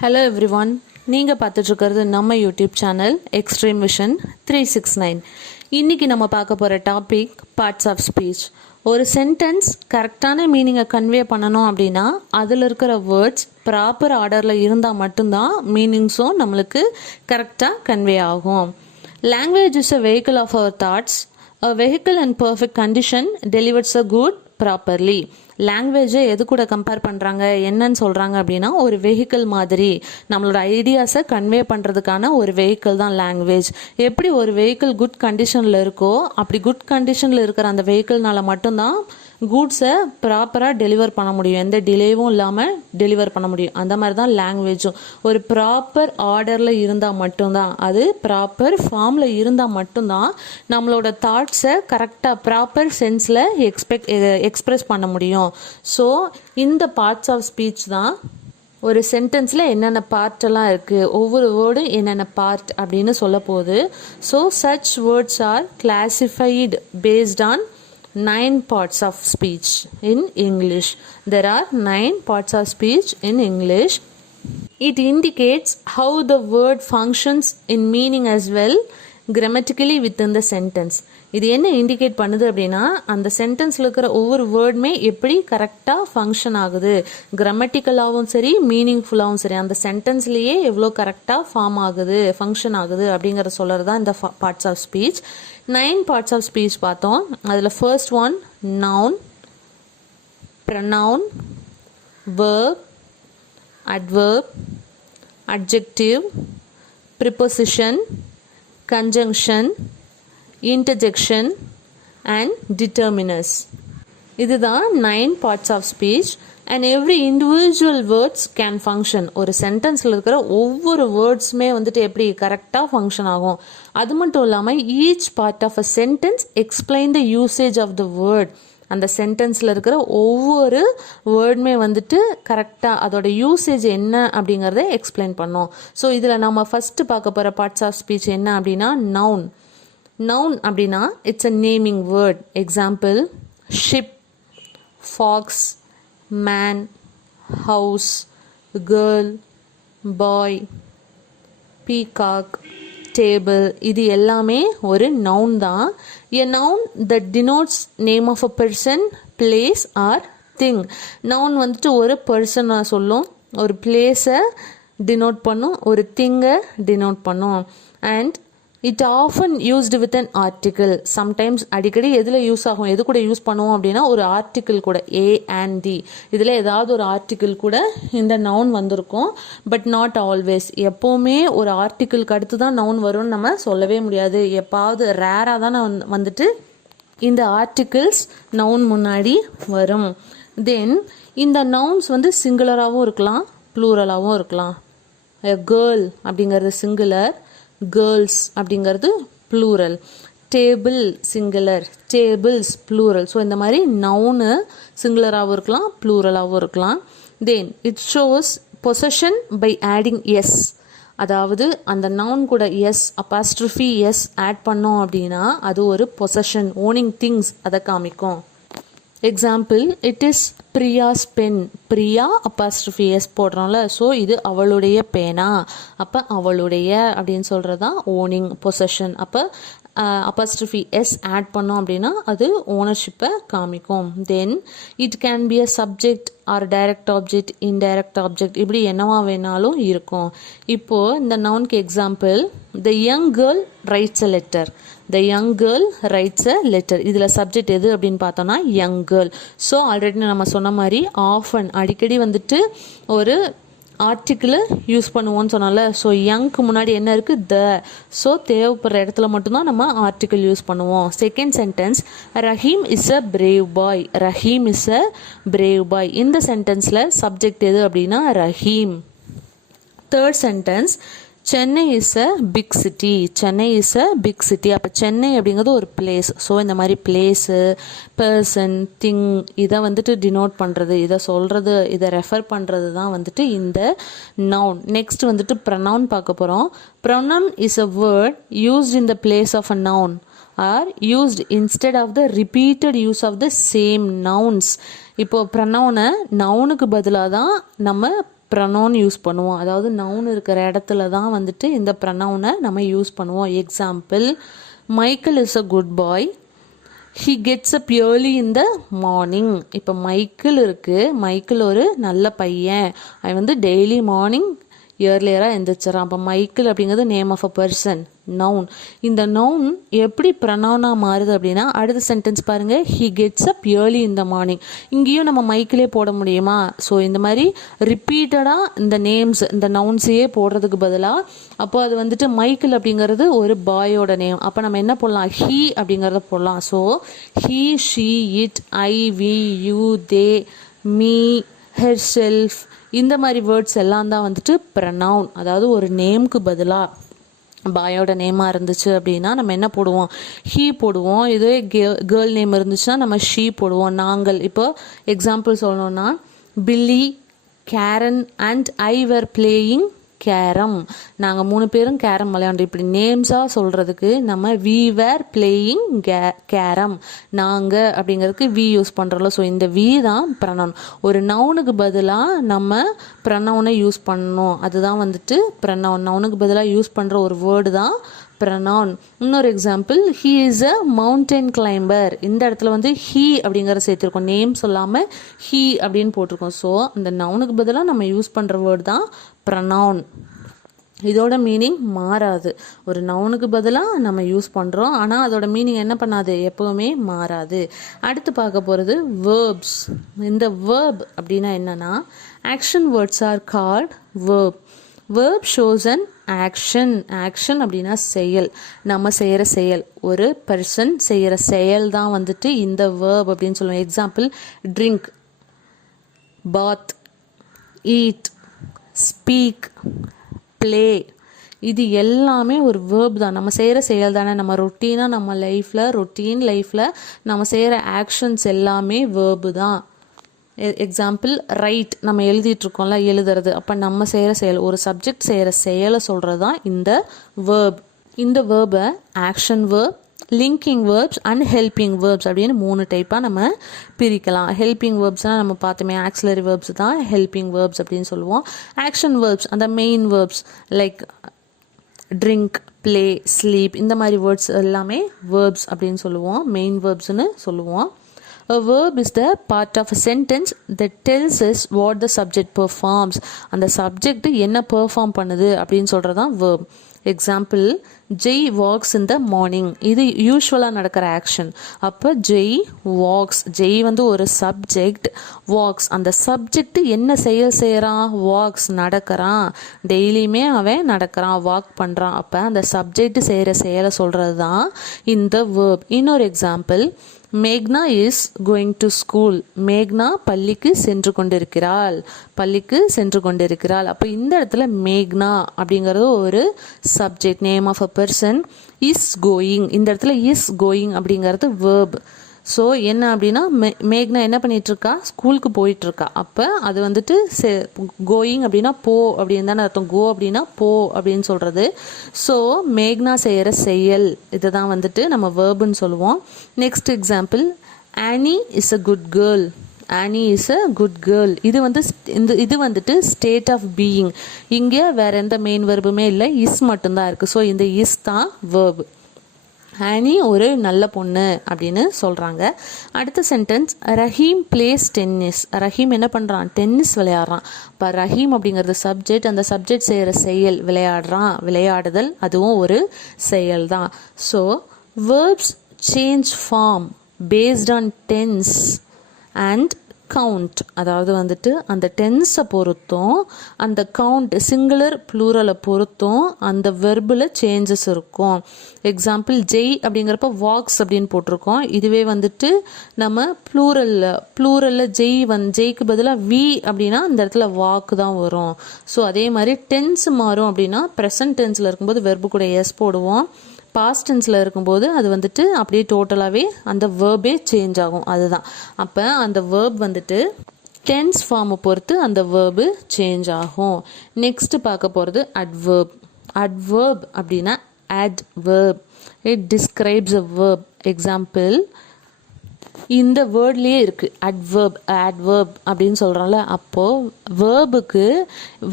Hello everyone, நீங்கள் பார்த்துட்ருக்கிறது நம்ம YouTube channel extreme vision 369. இன்றைக்கி நம்ம பார்க்க போகிற டாபிக் பார்ட்ஸ் ஆஃப் ஸ்பீச். ஒரு சென்டென்ஸ் கரெக்டான மீனிங்கை கன்வே பண்ணணும் அப்படின்னா அதில் இருக்கிற வேர்ட்ஸ் ப்ராப்பர் ஆர்டரில் இருந்தால் மட்டும்தான் மீனிங்ஸும் நம்மளுக்கு கரெக்டாக கன்வே ஆகும். Language is a vehicle of our thoughts. A vehicle in perfect condition delivers a good properly. லாங்குவேஜை எது கூட கம்பேர் பண்ணுறாங்க, என்னன்னு சொல்கிறாங்க அப்படின்னா ஒரு வெஹிக்கிள் மாதிரி நம்மளோட ஐடியாஸை கன்வே பண்ணுறதுக்கான ஒரு வெஹிக்கிள் தான் லாங்குவேஜ். எப்படி ஒரு வெஹிக்கிள் குட் கண்டிஷனில் இருக்கோ அப்படி குட் கண்டிஷனில் இருக்கிற அந்த வெஹிக்கிள்னால மட்டும்தான் கூட்ஸை ப்ராப்பராக டெலிவர் பண்ண முடியும், எந்த டிலேவும் இல்லாமல் டெலிவர் பண்ண முடியும். அந்த மாதிரி தான் லாங்குவேஜும் ஒரு ப்ராப்பர் ஆர்டரில் இருந்தால் மட்டும்தான், அது ப்ராப்பர் ஃபார்மில் இருந்தால் மட்டும்தான் நம்மளோட தாட்ஸை கரெக்டாக ப்ராப்பர் சென்ஸில் எக்ஸ்பிரஸ் பண்ண முடியும். ஸோ இந்த பார்ட்ஸ் ஆஃப் ஸ்பீச் தான் ஒரு சென்டென்ஸில் என்னென்ன பார்ட்டெல்லாம் இருக்குது, ஒவ்வொரு வேர்டும் என்னென்ன பார்ட் அப்படின்னு சொல்ல போகுது. So such words R classified based on 9 parts of speech in English. There are 9 parts of speech in English. It indicates how the word functions in meaning as well grammatically within the sentence. இது என்ன indicate பண்ணுது அப்படின்னா அந்த சென்டென்ஸில் இருக்கிற ஒவ்வொரு வேர்டுமே எப்படி கரெக்டாக ஃபங்க்ஷன் ஆகுது, கிராமட்டிக்கலாகவும் சரி மீனிங்ஃபுல்லாகவும் சரி, அந்த சென்டென்ஸ்லேயே எவ்வளோ கரெக்டாக ஃபார்ம் ஆகுது, ஃபங்க்ஷன் ஆகுது அப்படிங்கிற சொல்கிறது தான் இந்த parts of speech. 9 parts of speech பார்த்தோம். அதில் first one noun, pronoun, verb, adverb, adjective, preposition, conjunction, interjection and determiners. இதுதான் 9 parts of speech. And every individual words can function. ஒரு சென்டென்ஸில் இருக்கிற ஒவ்வொரு வேர்ட்ஸுமே வந்துட்டு எப்படி கரெக்டாக ஃபங்க்ஷன் ஆகும். அது மட்டும் இல்லாமல் each part of a sentence explain the usage of the word. அந்த சென்டென்ஸில் இருக்கிற ஒவ்வொரு வேர்டுமே வந்துட்டு கரெக்டாக அதோட யூசேஜ் என்ன அப்படிங்கிறத எக்ஸ்பிளைன் பண்ணோம். ஸோ இதில் நம்ம ஃபஸ்ட்டு பார்க்க போகிற பார்ட்ஸ் ஆஃப் ஸ்பீச் என்ன அப்படின்னா நவுன். நவுன் அப்படின்னா it's a naming word. Example ship, fox, man, house, girl, boy, peacock, table. இது எல்லாமே ஒரு noun தான். A noun that denotes name of a person, place or thing. noun வந்துட்டு ஒரு பர்சனை சொல்லும், ஒரு பிளேஸை டினோட் பண்ணும், ஒரு திங்கை டினோட் பண்ணும். And it often used with an article. Sometimes அடிக்கடி எதில் யூஸ் ஆகும், எது கூட யூஸ் பண்ணுவோம் அப்படின்னா ஒரு ஆர்டிக்கிள் கூட, ஏ அண்ட் டி, இதில் ஏதாவது ஒரு ஆர்டிக்கிள் கூட இந்த நவுன் வந்திருக்கும். But not always. எப்போவுமே ஒரு ஆர்டிக்கிளுக்கு அடுத்து தான் நவுன் வரும்னு நம்ம சொல்லவே முடியாது. எப்பாவது ரேராக தான் வந்துட்டு இந்த ஆர்டிக்கிள்ஸ் நவுன் முன்னாடி வரும். தென் இந்த நவுன்ஸ் வந்து சிங்குலராகவும் இருக்கலாம், ப்ளூரலாகவும் இருக்கலாம். கேர்ள் அப்படிங்கிறது சிங்குலர், கேர்ள்ஸ் அப்படிங்கிறது plural. Table singular, tables plural. So இந்த மாதிரி நவுனு சிங்குலராகவும் இருக்கலாம், ப்ளூரலாகவும் இருக்கலாம். Then it shows possession by adding S. அதாவது அந்த நவுன் கூட எஸ் அப்பாஸ்ட்ரஃபி எஸ் ஆட் பண்ணோம் அப்படின்னா அது ஒரு பொசஷன், ஓனிங் திங்ஸ் அதை காமிக்கும். Example it is Priya's pen. Priya apostrophe S போடுறோம்ல, ஸோ இது அவளுடைய பேனா. அப்போ அவளுடைய அப்படின்னு சொல்கிறது தான் ஓனிங் பொசஷன். அப்போ அப்பாஸ்ட்ரஃபி எஸ் ஆட் பண்ணோம் அப்படின்னா அது ஓனர்ஷிப்பை காமிக்கும். Then it can be a subject or direct object, indirect object, இப்படி என்னவா வேணாலும் இருக்கும். இப்போது இந்த நவுனுக்கு example the young girl writes a letter. The young girl writes a letter. இதில் சப்ஜெக்ட் எது அப்படின்னு பார்த்தோன்னா யங் கேர்ள். ஸோ ஆல்ரெடி நம்ம சொன்ன மாதிரி ஆஃபன் அடிக்கடி வந்துட்டு ஒரு ஆர்டிக்கிள் யூஸ் பண்ணுவோன்னு சொன்னால, ஸோ யங்க்கு முன்னாடி என்ன இருக்குது, த. ஸோ தேவைப்படுற இடத்துல மட்டும்தான் நம்ம ஆர்டிக்கிள் யூஸ் பண்ணுவோம். Second sentence Rahim is a brave boy. Rahim is a brave boy. இந்த சென்டென்ஸில் சப்ஜெக்ட் எது அப்படின்னா Rahim. Third sentence Chennai is a big city. Chennai is a big city. அப்போ சென்னை அப்படிங்கிறது ஒரு பிளேஸ். ஸோ இந்த மாதிரி பிளேஸு, பர்சன், திங் இதை வந்துட்டு டினோட் பண்ணுறது, இதை சொல்கிறது, இதை ரெஃபர் பண்ணுறது தான் வந்துட்டு இந்த நவுன். நெக்ஸ்ட் வந்துட்டு ப்ரொனவுன் பார்க்க போகிறோம். Pronoun is a word used in the place of a noun or used instead of the repeated use of the same nouns. இப்போது ப்ரொனவுனை நவுனுக்கு பதிலாக தான் நம்ம ப்ரனவுன் யூஸ் பண்ணுவோம். அதாவது நவுன் இருக்கிற இடத்துல தான் வந்துட்டு இந்த ப்ரனவுனை நம்ம யூஸ் பண்ணுவோம். Example, Michael is a good bye, he gets up early in the morning. இப்போ மைக்கேல் இருக்குது, மைக்கேல் ஒரு நல்ல பையன், அவன் வந்து டெய்லி மார்னிங் இயர்லியராக எந்திரிச்சிடறான். அப்போ மைக்கேல் அப்படிங்கிறது name of a person, noun. இந்த நவுன் எப்படி ப்ரனவுனாக மாறுது அப்படின்னா, அடுத்த சென்டென்ஸ் பாருங்கள், he gets up early in the morning. இங்கேயும் நம்ம மைக்கிலே போட முடியுமா? ஸோ இந்த மாதிரி ரிப்பீட்டடாக இந்த நேம்ஸ், இந்த நவுன்ஸையே போடுறதுக்கு பதிலாக அப்போ அது வந்துட்டு மைக்கேல் அப்படிங்கிறது ஒரு பாயோட நேம். அப்போ நம்ம என்ன போடலாம்? ஹீ அப்படிங்கிறத போடலாம். So he, she, it, I, we, you, they, me, herself, இந்த மாதிரி வேர்ட்ஸ் எல்லாம் தான் வந்துட்டு ப்ரனவுன். அதாவது ஒரு நேம்க்கு பதிலாக பாயோட நேமாக இருந்துச்சு அப்படின்னா நம்ம என்ன போடுவோம்? ஹீ போடுவோம். இதுவே கேர்ள் நேம் இருந்துச்சுன்னா நம்ம ஷீ போடுவோம். நாங்கள் இப்போ எக்ஸாம்பிள் சொல்லணும்னா, Billy, Karen and I were playing carrom. நாங்கள் 3 பேரும் கேரம் விளையாண்டோம். இப்படி நேம்ஸாக சொல்கிறதுக்கு நம்ம வி வேர் பிளேயிங் கேரம், நாங்கள் அப்படிங்கிறதுக்கு வி யூஸ் பண்ணுறோம்ல. ஸோ இந்த வி தான் ப்ரனவுன். ஒரு நவுனுக்கு பதிலாக நம்ம ப்ரனவுனை யூஸ் பண்ணணும். அதுதான் வந்துட்டு ப்ரனவுன். நவுனுக்கு பதிலாக யூஸ் பண்ணுற ஒரு வேர்டு தான் ப்ரனவுன். இன்னொரு example, he is a mountain climber. இந்த இடத்துல வந்து ஹீ அப்படிங்கிற சேர்த்துருக்கோம், நேம் சொல்லாமல் ஹீ அப்படின்னு போட்டிருக்கோம். ஸோ அந்த நவுனுக்கு பதிலாக நம்ம யூஸ் பண்ணுற வேர்டு தான் ப்ரனவுன். இதோட மீனிங் மாறாது. ஒரு நவுனுக்கு பதிலாக நம்ம யூஸ் பண்ணுறோம், ஆனால் அதோட மீனிங் என்ன பண்ணாது? எப்போவுமே மாறாது. அடுத்து பார்க்க போகிறது வேர்ப்ஸ். இந்த வேர்ப் அப்படின்னா என்னன்னா, action words are called verb. Verb shows an action. Action அப்படின்னா செயல், நம்ம செய்கிற செயல், ஒரு பர்சன் செய்கிற செயல் தான் வந்துட்டு இந்த வேர்ப் அப்படின்னு சொல்லுவோம். எக்ஸாம்பிள், ட்ரிங்க், பாத், ஈட், ஸ்பீக், ப்ளே, இது எல்லாமே ஒரு வேர்ப் தான். நம்ம செய்கிற செயல் தானே. நம்ம ரொட்டீனாக நம்ம ரொட்டீன் லைஃப்பில் நம்ம செய்கிற ஆக்ஷன்ஸ் எல்லாமே வேர்பு தான். எக்ஸாம்பிள், ரைட், நம்ம எழுதிட்டுருக்கோம்ல, எழுதுறது. அப்போ நம்ம செய்கிற செயல், ஒரு சப்ஜெக்ட் செய்கிற செயலை சொல்கிறது தான் இந்த வேர்ப். இந்த வேர்பை action verb, linking verbs and helping verbs அப்படின்னு 3 டைப்பாக நம்ம பிரிக்கலாம். ஹெல்பிங் வேர்ப்ஸ்னால் நம்ம பார்த்தோமே, ஆக்சிலரி வேர்ப்ஸ் தான் ஹெல்பிங் வேர்ப்ஸ் அப்படின்னு சொல்லுவோம். ஆக்ஷன் வேர்ப்ஸ் அந்த main verbs like drink, play, sleep, இந்த மாதிரி வேர்ட்ஸ் எல்லாமே வேர்ப்ஸ் அப்படின்னு சொல்லுவோம், மெயின் வேர்ப்ஸ்னு சொல்லுவோம். A verb is the part of a sentence that tells us what the subject performs. அந்த சப்ஜெக்ட் என்ன பெர்ஃபார்ம் பண்ணுது அப்படின்னு சொல்கிறது தான் verb. Example, Jai walks in the morning. இது யூஸ்வலாக நடக்கிற ஆக்ஷன். அப்போ ஜெய் வாக்ஸ், ஜெய் வந்து ஒரு சப்ஜெக்ட், வாக்ஸ் அந்த சப்ஜெக்ட் என்ன செயல் செய்கிறான்? வாக்ஸ், நடக்கிறான், டெய்லியுமே அவன் நடக்கிறான், வாக் பண்ணுறான். அப்போ அந்த சப்ஜெக்ட் செய்கிற செயலை சொல்கிறது தான் இந்த வேர்ப். இன்னொரு எக்ஸாம்பிள், மேக்னா இஸ் கோயிங் டு ஸ்கூல். மேக்னா பள்ளிக்கு சென்று கொண்டிருக்கிறாள், பள்ளிக்கு சென்று கொண்டிருக்கிறாள். அப்போ இந்த இடத்துல மேக்னா அப்படிங்கிறது ஒரு subject, name of a person. Is going, இந்த இடத்துல இஸ் கோயிங் அப்படிங்கிறது வேர்ப். ஸோ என்ன அப்படின்னா, மேக்னா என்ன பண்ணிகிட்ருக்கா? ஸ்கூலுக்கு போயிட்டுருக்கா. அப்போ அது வந்துட்டு கோயிங் அப்படின்னா போ அப்படின்னு தானே அர்த்தம். கோ அப்படின்னா போ அப்படின்னு சொல்கிறது. ஸோ மேக்னா செய்கிற செயல், இதை தான் வந்துட்டு நம்ம வேர்புன்னு சொல்லுவோம். Next example, Annie is a good girl. Annie is a good girl. இது வந்துட்டு ஸ்டேட் ஆஃப் பீயிங். இங்கே வேறு எந்த மெயின் வேர்புமே இல்லை, இஸ் மட்டும்தான் இருக்குது. ஸோ இந்த இஸ் தான் வேர்பு. ஆனி ஒரு நல்ல பொண்ணு அப்படின்னு சொல்கிறாங்க. அடுத்த sentence, Rahim place tennis. Rahim என்ன பண்ணுறான்? டென்னிஸ் விளையாடுறான். இப்போ ரஹீம் அப்படிங்கிறது சப்ஜெக்ட், அந்த சப்ஜெக்ட் செய்கிற செயல் விளையாடுறான், விளையாடுதல், அதுவும் ஒரு செயல் தான். So verbs change form based on tense and count. அதாவது வந்துட்டு அந்த டென்ஸை பொறுத்தும் அந்த கவுண்ட் சிங்குலர் ப்ளூரலை பொறுத்தும் அந்த வெர்பில் சேஞ்சஸ் இருக்கும். எக்ஸாம்பிள், ஜெய் அப்படிங்கிறப்ப வாக்ஸ் அப்படின்னு போட்டிருக்கோம். இதுவே வந்துட்டு நம்ம ப்ளூரலில் ஜெய்க்கு பதிலாக வி அப்படின்னா இந்த இடத்துல வாக்கு தான் வரும். ஸோ அதே மாதிரி டென்ஸ் மாறும் அப்படின்னா, ப்ரெசன்ட் டென்ஸில் இருக்கும்போது வெர்பு கூட எஸ் போடுவோம், பாஸ்ட் டென்ஸில் இருக்கும்போது அது வந்துட்டு அப்படியே டோட்டலாகவே அந்த வேர்பே சேஞ்ச் ஆகும். அதுதான். அப்போ அந்த வேர்ப் வந்துட்டு டென்ஸ் ஃபார்மை பொறுத்து அந்த வேர்பு சேஞ்ச் ஆகும். நெக்ஸ்ட்டு பார்க்க போகிறது அட்வேர்ப். அட்வேர்ப் அப்படின்னா adverb, it describes a verb. Example, இந்த வேர்ட்லேயே இருக்குது adverb அப்படின்னு சொல்கிறோம்ல. அப்போது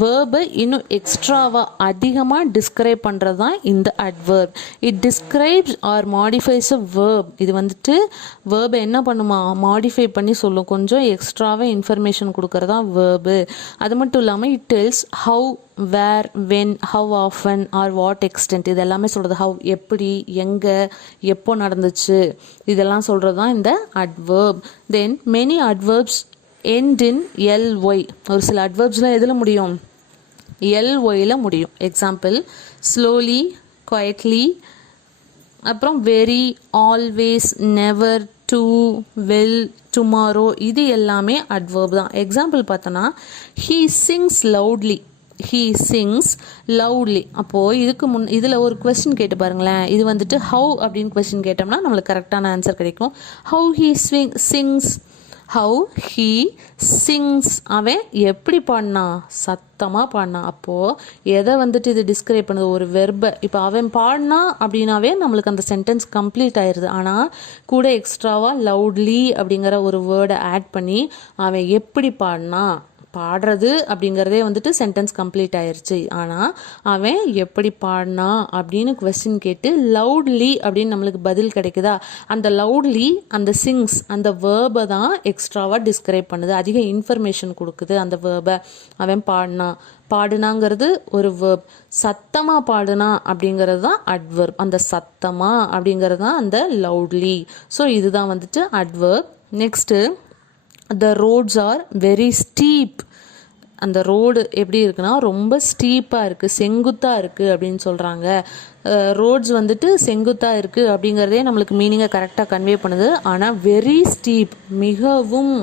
வேர்பை இன்னும் எக்ஸ்ட்ராவாக அதிகமாக டிஸ்கிரைப் பண்ணுறது தான் இந்த adverb. It describes or modifies a verb. இது வந்துட்டு வேர்பை என்ன பண்ணுமா, மாடிஃபை பண்ணி சொல்லும், கொஞ்சம் எக்ஸ்ட்ராவாக இன்ஃபர்மேஷன் கொடுக்கறதா வேர்பு. அது மட்டும் இல்லாமல் it tells how, where, when, how often or what extent, இது எல்லாமே சொல்கிறது. ஹவ் எப்படி, எங்கே, எப்போ நடந்துச்சு, இதெல்லாம் சொல்கிறது தான் இந்த adverb. Then many adverbs end in ly. ஒரு சில adverbsலாம் எதில் முடியும், lyல முடியும். எக்ஸாம்பிள் ஸ்லோலி, குவைட்லி, அப்புறம் very, always, never, to, well, tomorrow, இது எல்லாமே adverb தான். எக்ஸாம்பிள் பார்த்தோன்னா he sings loudly, he sings loudly. அப்போது இதில் ஒரு கொஸ்டின் கேட்டு பாருங்களேன். இது வந்துட்டு how அப்படின்னு கொஸ்டின் கேட்டோம்னா நம்மளுக்கு கரெக்டான ஆன்சர் கிடைக்கும். how he sings, how he sings, அவன் எப்படி பாடினான், சத்தமாக பாடினான். அப்போது எதை வந்துட்டு இது டிஸ்கிரைப் பண்ணுது, ஒரு வெர்பை. இப்போ அவன் பாடினா அப்படின்னாவே நம்மளுக்கு அந்த சென்டென்ஸ் கம்ப்ளீட் ஆயிடுது. ஆனால் கூட எக்ஸ்ட்ராவாக லவுட்லி அப்படிங்கிற ஒரு வேர்டை ஆட் பண்ணி அவன் எப்படி பாடினா, பாடுறது அப்படிங்கிறதே வந்துட்டு சென்டென்ஸ் கம்ப்ளீட் ஆயிடுச்சு. ஆனால் அவன் எப்படி பாடினா அப்படின்னு கொஸ்டின் கேட்டு லவுட்லி அப்படின்னு நம்மளுக்கு பதில் கிடைக்குதா, அந்த லவுட்லி, அந்த சிங்ஸ், அந்த வேர்பை தான் எக்ஸ்ட்ராவாக டிஸ்கிரைப் பண்ணுது, அதிக இன்ஃபர்மேஷன் கொடுக்குது அந்த வேர்பை. அவன் பாடுனாங்கிறது ஒரு வேர்ப், சத்தமாக பாடுனா அப்படிங்கிறது தான் adverb. அந்த சத்தமாக அப்படிங்கிறது தான் அந்த லவுட்லி. ஸோ இதுதான் வந்துட்டு adverb. Next the roads are very steep. அந்த ரோடு எப்படி இருக்குன்னா ரொம்ப ஸ்டீப்பாக இருக்குது, செங்குத்தாக இருக்குது அப்படின்னு சொல்கிறாங்க. ரோட்ஸ் வந்துட்டு செங்குத்தாக இருக்குது அப்படிங்கிறதே நம்மளுக்கு மீனிங்கை கரெக்டாக கன்வே பண்ணுது. ஆனால் வெரி ஸ்டீப், மிகவும்,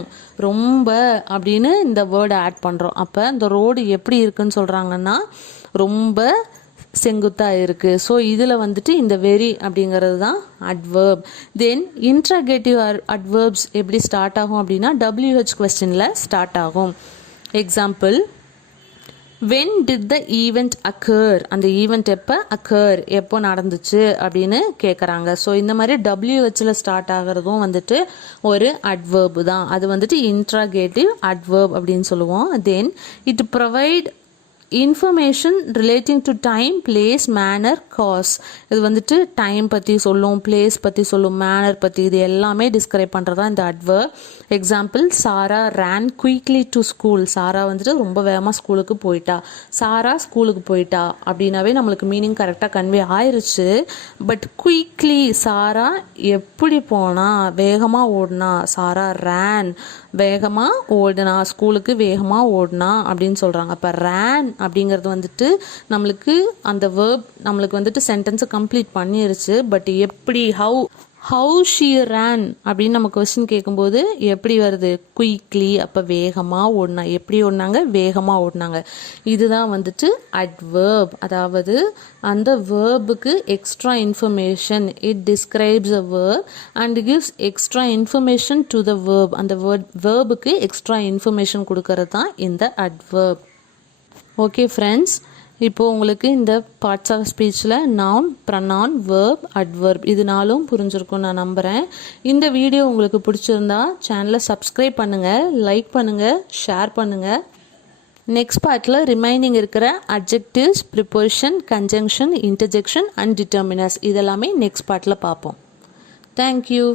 ரொம்ப அப்படின்னு இந்த வேர்டை ஆட் பண்ணுறோம். அப்போ இந்த ரோடு எப்படி இருக்குன்னு சொல்கிறாங்கன்னா ரொம்ப செங்குத்தாக இருக்குது. ஸோ இதில் வந்துட்டு இந்த வெரி அப்படிங்கிறது தான் adverb. தென் இன்ட்ராகேட்டிவ் adverbs எப்படி ஸ்டார்ட் ஆகும் அப்படின்னா WH கொஸ்டினில் ஸ்டார்ட் ஆகும். Example when did the event occur, அந்த ஈவெண்ட் எப்போ நடந்துச்சு அப்படின்னு கேட்குறாங்க. ஸோ இந்த மாதிரி WHல ஸ்டார்ட் ஆகிறதும் வந்துட்டு ஒரு adverb தான். அது வந்துட்டு இன்ட்ராகேட்டிவ் adverb அப்படின்னு சொல்லுவோம். Then it provide information relating to time, place, manner, cause. இது வந்துட்டு டைம் பற்றி சொல்லும், பிளேஸ் பற்றி சொல்லும், மேனர் பற்றி, இது எல்லாமே டிஸ்கிரைப் பண்ணுறதா இந்த adverb. Example Sarah ran quickly to school. Sarah வந்துட்டு ரொம்ப வேகமாக ஸ்கூலுக்கு போயிட்டா. சாரா ஸ்கூலுக்கு போயிட்டா அப்படின்னாவே நம்மளுக்கு மீனிங் கரெக்டாக கன்வே ஆயிடுச்சு. பட் குயிக்லி, சாரா எப்படி போனா, வேகமாக ஓடினா. சாரா ரேன், வேகமாக ஓடினா, ஸ்கூலுக்கு வேகமாக ஓடினா அப்படின்னு சொல்கிறாங்க. அப்போ ரேன் அப்படிங்கிறது வந்துட்டு நம்மளுக்கு அந்த வேர்ப் நம்மளுக்கு வந்துட்டு சென்டென்ஸை கம்ப்ளீட் பண்ணிருச்சு. பட் எப்படி, ஹவு ஷீ ரேன் அப்படின்னு நம்ம கொஸ்டின் கேட்கும்போது எப்படி வருது, குயிக்லி. அப்போ வேகமாக ஓடினா, எப்படி ஓடினாங்க, வேகமாக ஓடினாங்க. இதுதான் வந்துட்டு adverb. அதாவது அந்த வேர்புக்கு extra information, it describes a verb and gives extra information to the verb. அந்த வேர்புக்கு எக்ஸ்ட்ரா இன்ஃபர்மேஷன் கொடுக்கறது தான் இந்த adverb. ஓகே ஃப்ரெண்ட்ஸ், இப்போது உங்களுக்கு இந்த பார்ட்ஸ் ஆஃப் ஸ்பீச்சில் நவுன், ப்ரனவுன், வேர்ப், adverb இது நாலும் புரிஞ்சிருக்கும் நான் நம்புகிறேன். இந்த வீடியோ உங்களுக்கு பிடிச்சிருந்தா சேனலை சப்ஸ்கிரைப் பண்ணுங்கள், லைக் பண்ணுங்கள், ஷேர் பண்ணுங்கள். நெக்ஸ்ட் பார்ட்டில் ரிமைனிங் இருக்கிற adjectives, preposition, conjunction, interjection and determiners இதெல்லாமே நெக்ஸ்ட் பார்ட்டில் பார்ப்போம். தேங்க்யூ.